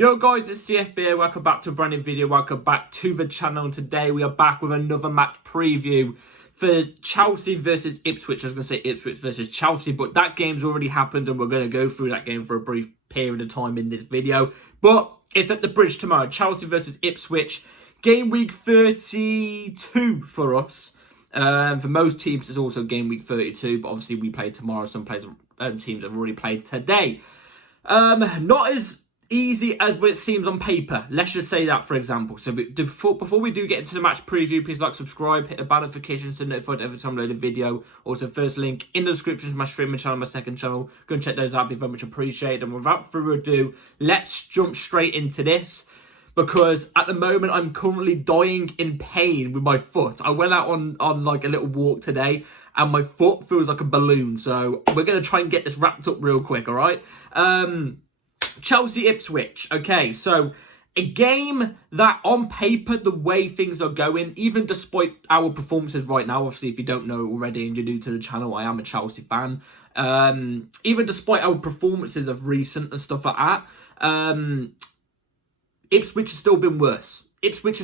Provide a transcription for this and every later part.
Yo guys, it's CFB. Welcome back to a brand new video. Welcome back to the channel. And today we are back with another match preview for Chelsea versus Ipswich. I was going to say Ipswich versus Chelsea, but that game's already happened and we're going to go through that game for a brief period of time in this video. But it's at the Bridge tomorrow. Chelsea versus Ipswich. Game week 32 for us. For most teams, it's also game week 32, but obviously we play tomorrow. Some players, teams have already played today. Not as easy as what it seems on paper. Let's just say that, for example. So before we do get into the match preview, please like, subscribe, hit the bell notification so notified every time I load a video. Also, first link in the description is my streaming channel, my second channel. Go and check those out. It'd be very much appreciated. And without further ado, let's jump straight into this. Because at the moment, I'm currently dying in pain with my foot. I went out on like a little walk today and my foot feels like a balloon. So we're going to try and get this wrapped up real quick, all right? Chelsea Ipswich. Okay, so a game that on paper, the way things are going, even despite our performances right now, obviously if you don't know already and you're new to the channel, I am a Chelsea fan. Even despite our performances of recent and stuff like that, Ipswich has still been worse. Ipswich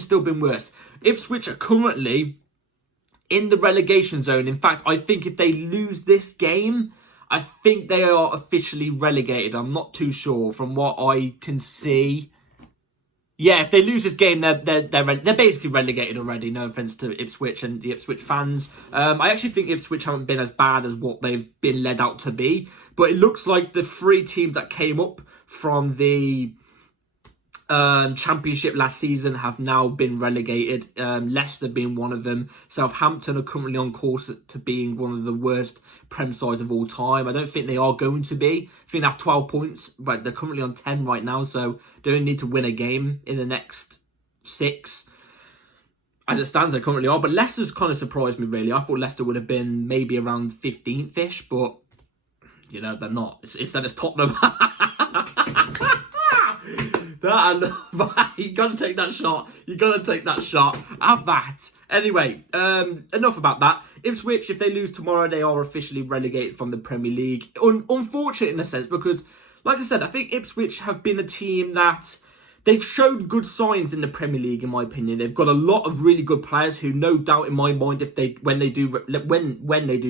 are currently in the relegation zone. In fact, I think if they lose this game, I think they are officially relegated. I'm not too sure from what I can see. Yeah, if they lose this game, they're basically relegated already. No offense to Ipswich and the Ipswich fans. I actually think Ipswich haven't been as bad as what they've been led out to be. But it looks like the three teams that came up from the Championship last season have now been relegated. Leicester being one of them. Southampton are currently on course to being one of the worst Prem sides of all time. I don't think they are going to be. I think they have 12 points, but they're currently on 10 right now, so they only need to win a game in the next 6. As it stands, they currently are. But Leicester's kind of surprised me, really. I thought Leicester would have been maybe around 15th-ish, but, you know, they're not. Instead, it's Tottenham. You gotta take that shot. Have that. Anyway, enough about that. Ipswich, if they lose tomorrow, they are officially relegated from the Premier League. Unfortunate in a sense, because, like I said, I think Ipswich have been a team that they've showed good signs in the Premier League, in my opinion. They've got a lot of really good players who, no doubt in my mind, when they do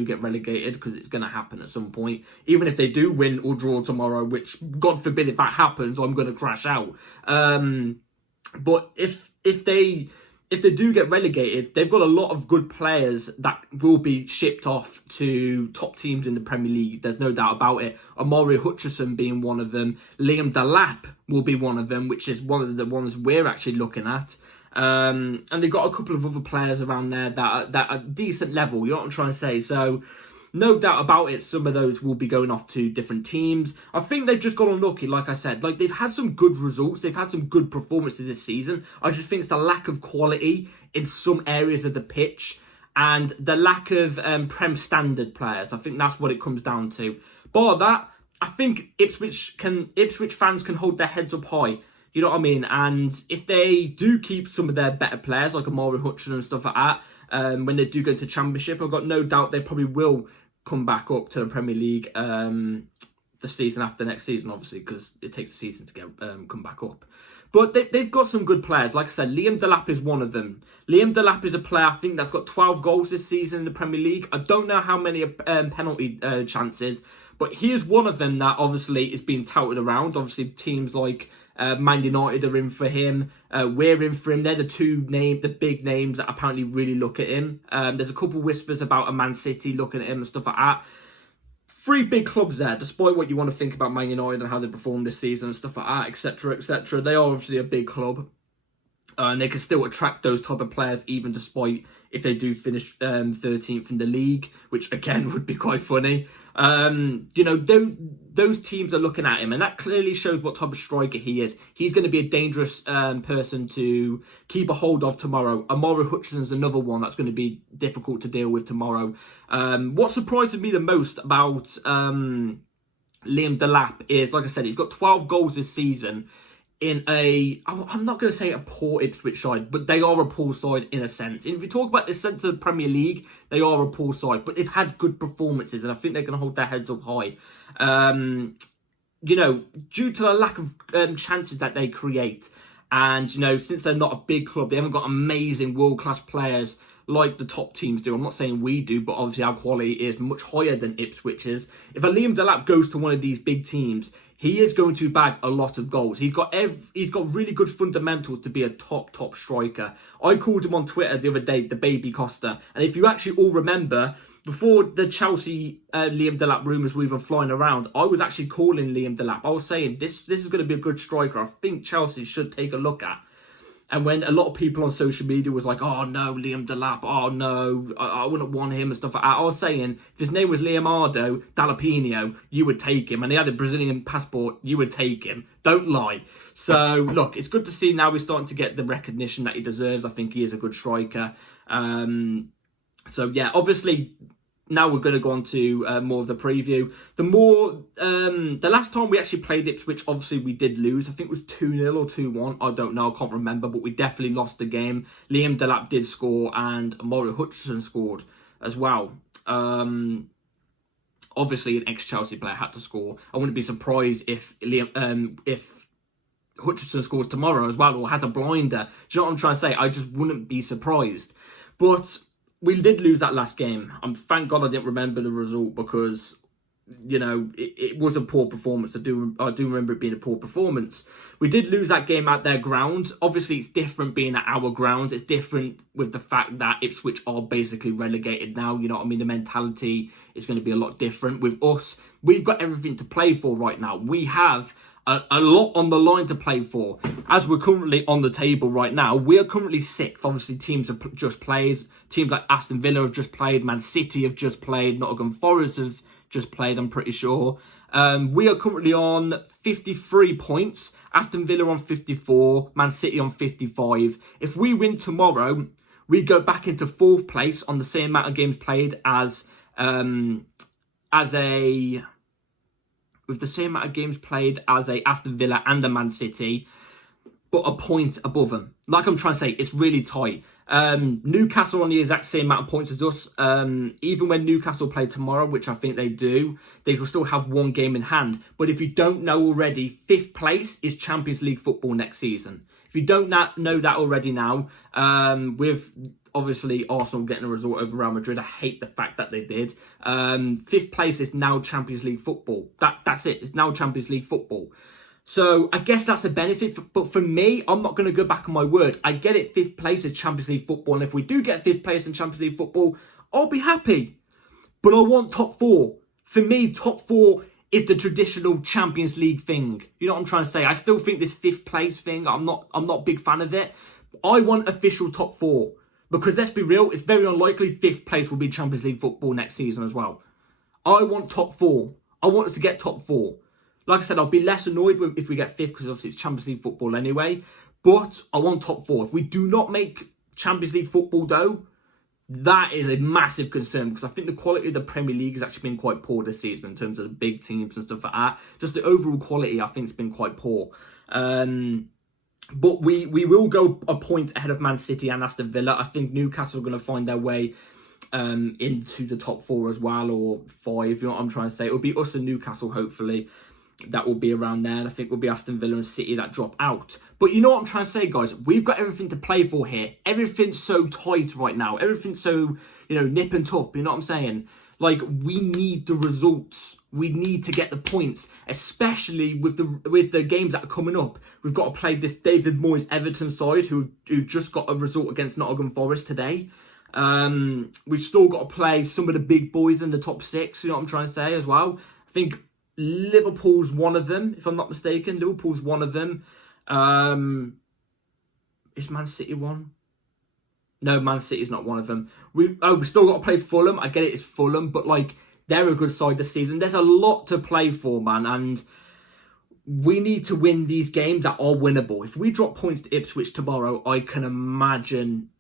get relegated, because it's going to happen at some point, even if they do win or draw tomorrow, which God forbid if that happens, I'm going to crash out. But if they do get relegated, they've got a lot of good players that will be shipped off to top teams in the Premier League. There's no doubt about it. Omari Hutchinson being one of them. Liam Delap will be one of them, which is one of the ones we're actually looking at. And they've got a couple of other players around there that are decent level. You know what I'm trying to say? So, no doubt about it, some of those will be going off to different teams. I think they've just got unlucky, like I said. Like, they've had some good results. They've had some good performances this season. I just think it's the lack of quality in some areas of the pitch and the lack of Prem standard players. I think that's what it comes down to. But that, I think Ipswich fans can hold their heads up high. You know what I mean? And if they do keep some of their better players, like Omari Hutchinson and stuff like that, when they do go to Championship, I've got no doubt they probably will come back up to the Premier League the season after next season, obviously, because it takes a season to get come back up. But they've got some good players. Like I said, Liam Delap is one of them. Liam Delap is a player, I think, that's got 12 goals this season in the Premier League. I don't know how many penalty chances, but he is one of them that obviously is being touted around. Obviously, teams like Man United are in for him. We're in for him. They're the big names that apparently really look at him. There's a couple whispers about a Man City looking at him and stuff like that. 3 big clubs there, despite what you want to think about Man United and how they performed this season and stuff like that, etc., etc. They are obviously a big club. And they can still attract those type of players, even despite if they do finish 13th in the league, which again would be quite funny. You know, those teams are looking at him, and that clearly shows what type of striker he is. He's going to be a dangerous person to keep a hold of tomorrow. Omari Hutchinson's another one that's going to be difficult to deal with tomorrow. What surprises me the most about Liam Delap is, like I said, he's got 12 goals this season in I'm not going to say a poor Ipswich side, but they are a poor side in a sense. If you talk about the sense of the Premier League, they are a poor side, but they've had good performances, and I think they're going to hold their heads up high. due to the lack of chances that they create, and, since they're not a big club, they haven't got amazing world-class players like the top teams do. I'm not saying we do, but obviously our quality is much higher than Ipswich's. If a Liam Delap goes to one of these big teams, he is going to bag a lot of goals. He's got really good fundamentals to be a top striker. I called him on Twitter the other day, the baby Costa. And if you actually all remember, before the Chelsea Liam Delap rumours were even flying around, I was actually calling Liam Delap. I was saying, this is going to be a good striker. I think Chelsea should take a look at. And when a lot of people on social media was like, oh no, Liam Delap, oh no, I wouldn't want him and stuff like that, I was saying, if his name was Leonardo Dalapino, you would take him. And he had a Brazilian passport, you would take him. Don't lie. So, look, it's good to see now he's starting to get the recognition that he deserves. I think he is a good striker. So, yeah, obviously, now we're going to go on to more of the preview. The last time we actually played Ipswich, obviously we did lose. I think it was 2-0 or 2-1. I don't know. I can't remember. But we definitely lost the game. Liam Delap did score and Mario Hutchinson scored as well. Obviously, an ex-Chelsea player had to score. I wouldn't be surprised if Hutchinson scores tomorrow as well, or has a blinder. Do you know what I'm trying to say? I just wouldn't be surprised. But we did lose that last game. Thank God I didn't remember the result, because, it was a poor performance. I do remember it being a poor performance. We did lose that game at their ground. Obviously, it's different being at our ground. It's different with the fact that Ipswich are basically relegated now. You know what I mean? The mentality is going to be a lot different. With us, we've got everything to play for right now. We have a lot on the line to play for. As we're currently on the table right now, we are currently sixth. Obviously, teams have just played. Teams like Aston Villa have just played. Man City have just played. Nottingham Forest have just played, I'm pretty sure. We are currently on 53 points. Aston Villa on 54. Man City on 55. If we win tomorrow, we go back into fourth place on the same amount of games played with the same amount of games played as a Aston Villa and a Man City, but a point above them. Like I'm trying to say, it's really tight. Newcastle on the exact same amount of points as us. Even when Newcastle play tomorrow, which I think they do, they will still have one game in hand. But if you don't know already, fifth place is Champions League football next season. If you don't know that already now, with obviously Arsenal getting a result over Real Madrid, I hate the fact that they did. Fifth place is now Champions League football. That's it. It's now Champions League football. So I guess that's a benefit. But for me, I'm not going to go back on my word. I get it. Fifth place is Champions League football. And if we do get fifth place in Champions League football, I'll be happy. But I want top four. For me, top four is the traditional Champions League thing. You know what I'm trying to say? I still think this fifth place thing, I'm not a big fan of it. I want official top four. Because let's be real, it's very unlikely fifth place will be Champions League football next season as well. I want top four. I want us to get top four. Like I said, I'll be less annoyed if we get fifth, because obviously it's Champions League football anyway. But I want top four. If we do not make Champions League football, though, that is a massive concern, because I think the quality of the Premier League has actually been quite poor this season in terms of the big teams and stuff like that. Just the overall quality, I think, has been quite poor. But we will go a point ahead of Man City and Aston Villa. I think Newcastle are going to find their way into the top four as well, or five, you know what I'm trying to say. It'll be us and Newcastle, hopefully. That will be around there. And I think it will be Aston Villa and City that drop out. But you know what I'm trying to say, guys? We've got everything to play for here. Everything's so tight right now. Everything's so, nip and tuck. You know what I'm saying? Like, we need the results. We need to get the points, especially with the games that are coming up. We've got to play this David Moyes Everton side, who just got a result against Nottingham Forest today. We've still got to play some of the big boys in the top six. You know what I'm trying to say as well? I think Liverpool's one of them, if I'm not mistaken. Liverpool's one of them. Is Man City one? No, Man City's not one of them. We've still got to play Fulham. I get it, it's Fulham, but they're a good side this season. There's a lot to play for, man, and we need to win these games that are winnable. If we drop points to Ipswich tomorrow, I can imagine.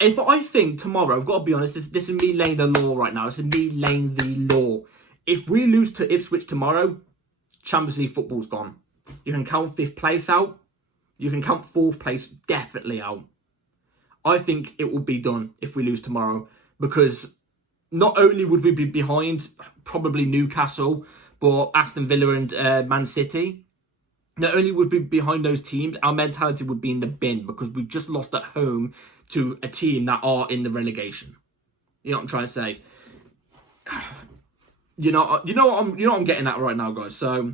If I think tomorrow, I've got to be honest, this is me laying the law right now. This is me laying the law. If we lose to Ipswich tomorrow, Champions League football's gone. You can count fifth place out. You can count fourth place definitely out. I think it will be done if we lose tomorrow, because not only would we be behind probably Newcastle, But Aston Villa and Man City, not only would we be behind those teams, our mentality would be in the bin because we've just lost at home to a team that are in the relegation. You know what I'm trying to say? You know what I'm getting at right now, guys. So,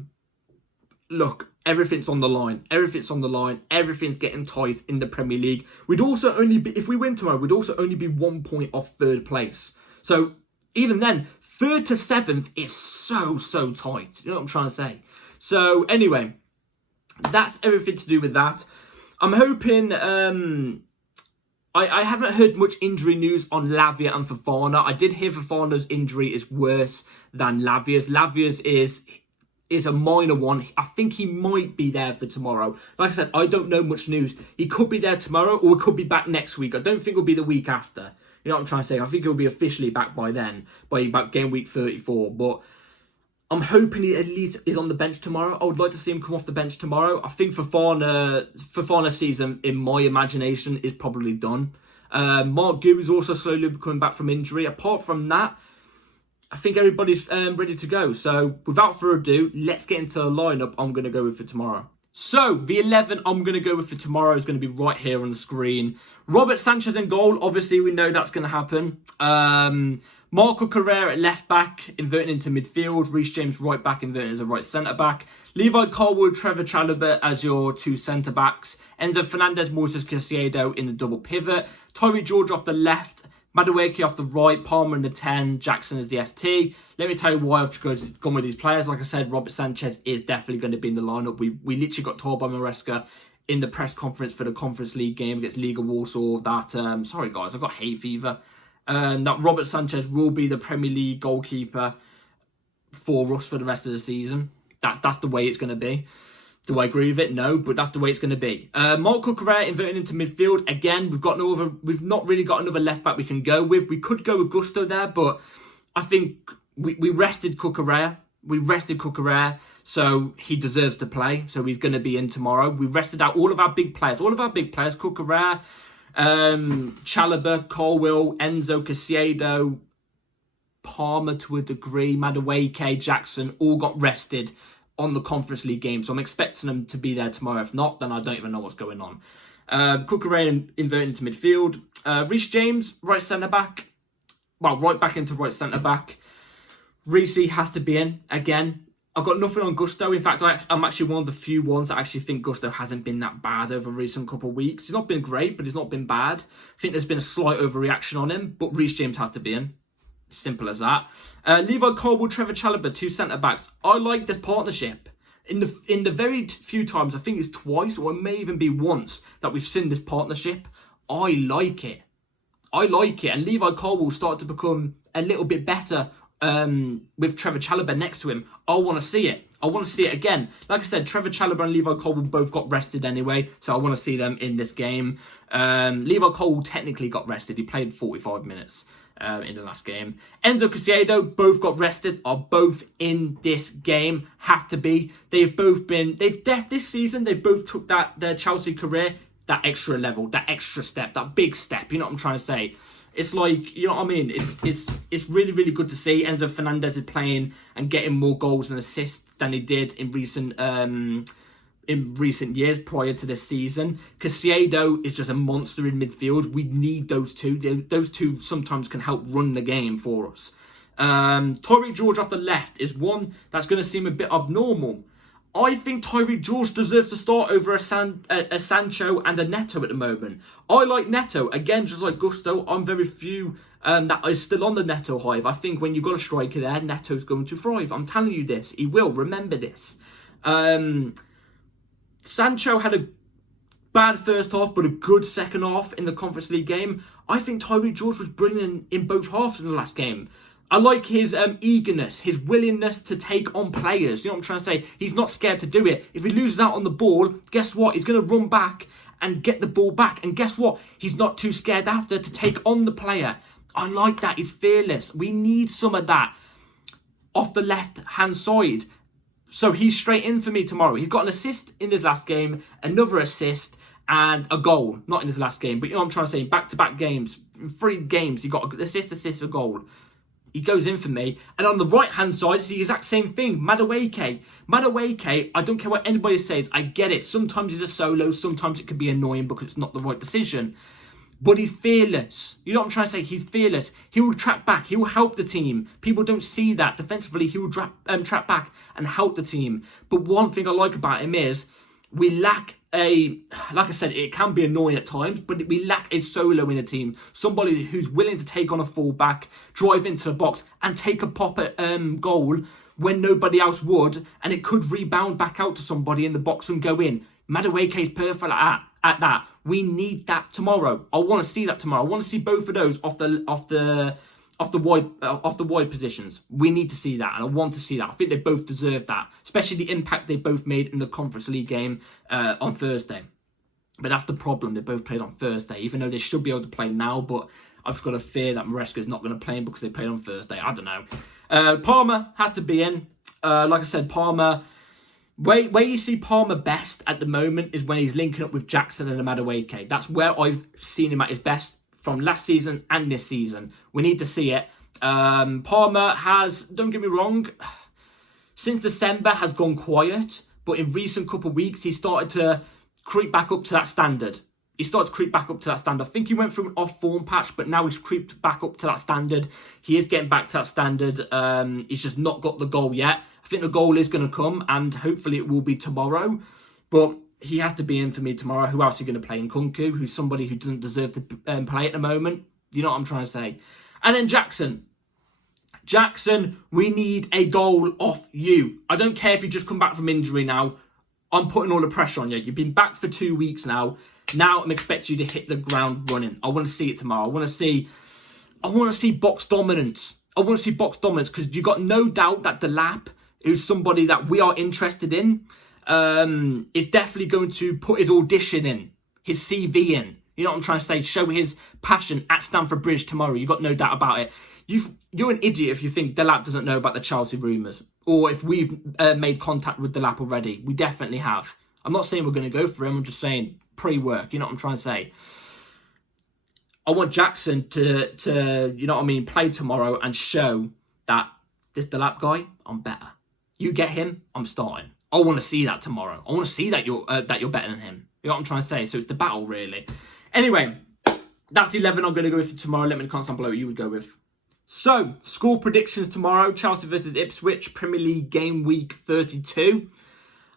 look, everything's on the line. Everything's on the line. Everything's getting tight in the Premier League. We'd also only be, if we win tomorrow, we'd also only be 1 point off third place. So, even then, 3rd to 7th is so tight. You know what I'm trying to say? So, anyway, that's everything to do with that. I'm hoping... I haven't heard much injury news on Lavia and Fofana. I did hear Fofana's injury is worse than Lavia's. Lavia's is a minor one. I think he might be there for tomorrow. Like I said, I don't know much news. He could be there tomorrow or he could be back next week. I don't think it'll be the week after. You know what I'm trying to say? I think he'll be officially back by then, by about game week 34. But I'm hoping he at least is on the bench tomorrow. I would like to see him come off the bench tomorrow. I think Fofana's season, in my imagination, is probably done. Mark Gu is also slowly coming back from injury. Apart from that, I think everybody's ready to go. So, without further ado, let's get into the lineup I'm going to go with for tomorrow. So, the 11 I'm going to go with for tomorrow is going to be right here on the screen. Robert Sanchez in goal. Obviously, we know that's going to happen. Marco Correa at left back, inverting into midfield. Reece James right back, inverting as a right centre back. Levi Colwood, Trevor Chalobah as your 2 centre backs. Enzo Fernandez, Moises Caicedo in the double pivot. Tyreek George off the left. Madueke off the right. Palmer in the 10. Jackson as the ST. Let me tell you why I've gone with these players. Like I said, Robert Sanchez is definitely going to be in the lineup. We literally got told by Maresca in the press conference for the Conference League game against Liga Warsaw that, sorry guys, I've got hay fever. That Robert Sanchez will be the Premier League goalkeeper for us for the rest of the season. That's the way it's going to be. Do I agree with it? No, but that's the way it's going to be. Marco Correa inverting into midfield. Again, we've not really got another left back we can go with. We could go with Gusto there, but I think we rested Cucurella. We rested Cucurella, so he deserves to play. So he's going to be in tomorrow. We rested out all of our big players. Cucurella, Chalobah, Colwill, Enzo, Caicedo, Palmer to a degree, Madueke, Jackson, all got rested on the Conference League game. So I'm expecting them to be there tomorrow. If not, then I don't even know what's going on. Cucurella inverting into midfield. Reece James, right centre-back. Well, right back into right centre-back. Reece has to be in again. I've got nothing on Gusto. In fact, I'm actually one of the few ones that actually think Gusto hasn't been that bad over recent couple of weeks. He's not been great, but he's not been bad. I think there's been a slight overreaction on him, but Reece James has to be in. Simple as that. Levi Colwood, Trevor Chalobah, 2 centre-backs. I like this partnership. In the very few times, I think it's twice or it may even be once that we've seen this partnership, I like it. And Levi Colwood started to become a little bit better with Trevor Chalobah next to him. I want to see it. I want to see it again. Like I said, Trevor Chalobah and Levi Colwood both got rested anyway, so I want to see them in this game. Levi Colwood technically got rested. He played 45 minutes in the last game. Enzo Caicedo both got rested, are both in this game. Have to be. This season, they both took their Chelsea career, that extra level, that extra step, that big step. You know what I'm trying to say? It's like, you know what I mean? It's really, really good to see Enzo Fernandez is playing and getting more goals and assists than he did in recent years prior to this season. Caicedo is just a monster in midfield. We need those two. Those two sometimes can help run the game for us. Tyreek George off the left is one that's going to seem a bit abnormal. I think Tyreek George deserves to start over a Sancho and a Neto at the moment. I like Neto. Again, just like Gusto, I'm very few that is still on the Neto hive. I think when you've got a striker there, Neto's going to thrive. I'm telling you this. He will. Remember this. Sancho had a bad first half, but a good second half in the Conference League game. I think Tyreek George was brilliant in both halves in the last game. I like his eagerness, his willingness to take on players. You know what I'm trying to say? He's not scared to do it. If he loses out on the ball, guess what? He's going to run back and get the ball back. And guess what? He's not too scared after to take on the player. I like that. He's fearless. We need some of that off the left-hand side. So he's straight in for me tomorrow. He's got an assist in his last game, another assist, and a goal. Not in his last game, but you know what I'm trying to say? Back-to-back games, 3 games, he got an assist, a goal. He goes in for me. And on the right-hand side, it's the exact same thing. Madueke. Madueke, I don't care what anybody says. I get it. Sometimes he's a solo. Sometimes it can be annoying because it's not the right decision. But he's fearless. You know what I'm trying to say? He's fearless. He will track back. He will help the team. People don't see that. Defensively, he will track back and help the team. But one thing I like about him is we lack like I said, it can be annoying at times, but we lack a solo in the team. Somebody who's willing to take on a fullback, drive into the box and take a pop at goal when nobody else would, and it could rebound back out to somebody in the box and go in. Madueke is perfect at that. We need that tomorrow. I want to see that tomorrow. I want to see both of those off the wide positions. We need to see that, and I want to see that. I think they both deserve that, especially the impact they both made in the Conference League game on Thursday. But that's the problem. They both played on Thursday, even though they should be able to play now. But I've just got a fear that Maresca is not going to play him because they played on Thursday. I don't know. Palmer has to be in. Like I said, Palmer. Where you see Palmer best at the moment is when he's linking up with Jackson and Madueke. That's where I've seen him at his best from last season and this season. We need to see it. Palmer has, don't get me wrong, since December has gone quiet, but in recent couple of weeks, he started to creep back up to that standard. I think he went through an off-form patch, but now he's creeped back up to that standard. He is getting back to that standard. He's just not got the goal yet. I think the goal is going to come, and hopefully it will be tomorrow. But he has to be in for me tomorrow. Who else are you going to play? Nkunku, who's somebody who doesn't deserve to play at the moment. You know what I'm trying to say. And then Jackson. Jackson, we need a goal off you. I don't care if you just come back from injury now. I'm putting all the pressure on you. You've been back for 2 weeks now. Now I'm expecting you to hit the ground running. I want to see it tomorrow. I want to see box dominance. Because you got no doubt that Delap, who's somebody that we are interested in, is definitely going to put his audition in, his CV in. You know what I'm trying to say? Show his passion at Stamford Bridge tomorrow. You've got no doubt about it. You're an idiot if you think Delap doesn't know about the Chelsea rumours. Or if we've made contact with Delap already. We definitely have. I'm not saying we're going to go for him. I'm just saying pre-work. You know what I'm trying to say? I want Jackson to you know what I mean, play tomorrow and show that this Delap guy, I'm better. You get him, I'm starting. I want to see that tomorrow. I want to see that you're better than him. You know what I'm trying to say? So it's the battle, really. Anyway, that's 11 I'm going to go with for tomorrow. Let me know in the comments down below what you would go with. So, score predictions tomorrow. Chelsea versus Ipswich, Premier League game week 32.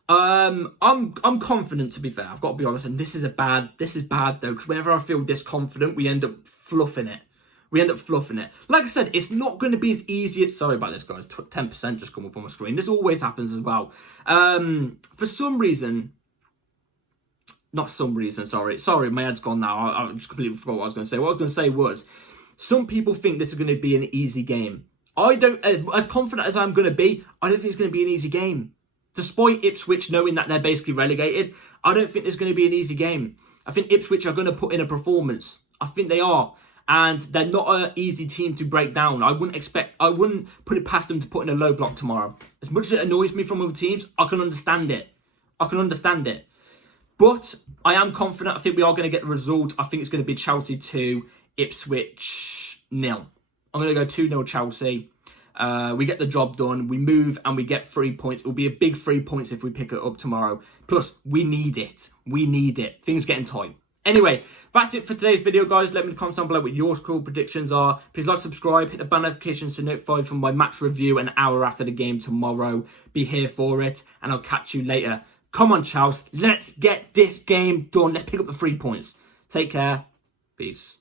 I'm confident, to be fair. I've got to be honest, and this is bad though, because whenever I feel this confident, we end up fluffing it. Like I said, it's not going to be as easy. Sorry about this, guys. 10% just come up on my screen. This always happens as well. For some reason, sorry, my head's gone now. I just completely forgot what I was going to say. What I was going to say was, some people think this is going to be an easy game. I don't, as confident as I'm going to be, I don't think it's going to be an easy game. Despite Ipswich knowing that they're basically relegated, I don't think there's going to be an easy game. I think Ipswich are going to put in a performance. I think they are. And they're not an easy team to break down. I wouldn't put it past them to put in a low block tomorrow. As much as it annoys me from other teams, I can understand it. But I am confident. I think we are going to get the result. I think it's going to be Chelsea 2, Ipswich 0. I'm going to go 2-0 Chelsea. We get the job done. We move and we get 3 points. It will be a big 3 points if we pick it up tomorrow. Plus, we need it. Things getting tight. Anyway, that's it for today's video, guys. Let me know in the comments down below what your score predictions are. Please like, subscribe, hit the bell notifications to notify from my match review an hour after the game tomorrow. Be here for it, and I'll catch you later. Come on, Chelsea. Let's get this game done. Let's pick up the 3 points. Take care. Peace.